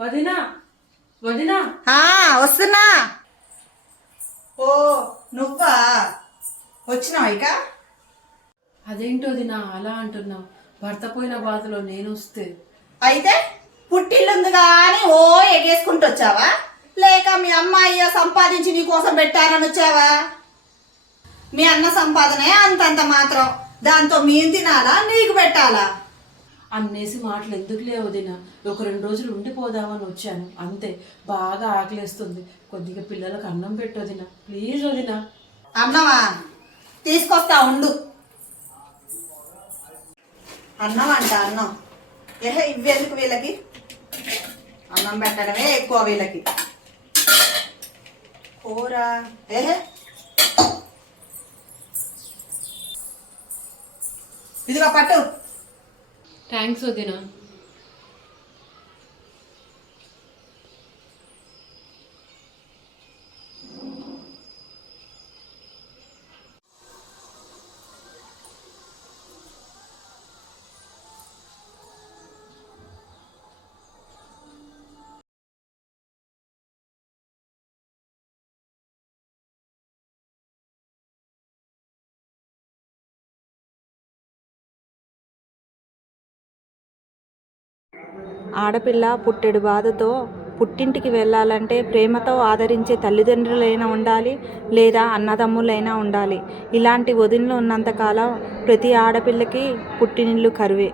వదినా వదినా వస్తున్నా. ఓ నువ్వా వచ్చినావు ఇక? అదేంటో వదినా అలా అంటున్నావు? భర్త పోయిన బాధలో నేను వస్తే అయితే పుట్టిల్లుందిగా అని ఓ ఎగేసుకుంటూ వచ్చావా, లేక మీ అమ్మాయి సంపాదించి నీ కోసం పెట్టారని వచ్చావా? మీ అన్న సంపాదనే అంతంత మాత్రం, దాంతో మేము తినాలా నీకు పెట్టాలా? అన్నేసి మాటలు ఎందుకు లేవు వదినా? ఒక 2 రోజులు ఉండిపోదామని వచ్చాను అంతే. బాగా ఆకలేస్తుంది, కొద్దిగా పిల్లలకు అన్నం పెట్టు వదినా, ప్లీజ్ వదినా. అన్నమా తీసుకొస్తా ఉండు. అన్నం అంట అన్నం. ఇవ్వేందుకు వీళ్ళకి? అన్నం పెట్టడమే ఎక్కువ వీళ్ళకి. కూర ఇదిగో పట్టు. థ్యాంక్స్ వదినా. ఆడపిల్ల పుట్టెడు బాధతో పుట్టింటికి వెళ్ళాలంటే ప్రేమతో ఆదరించే తల్లిదండ్రులైనా ఉండాలి, లేదా అన్నదమ్ములైనా ఉండాలి. ఇలాంటి వదినలు ఉన్నంతకాలం ప్రతి ఆడపిల్లకి పుట్టినిల్లు కరువే.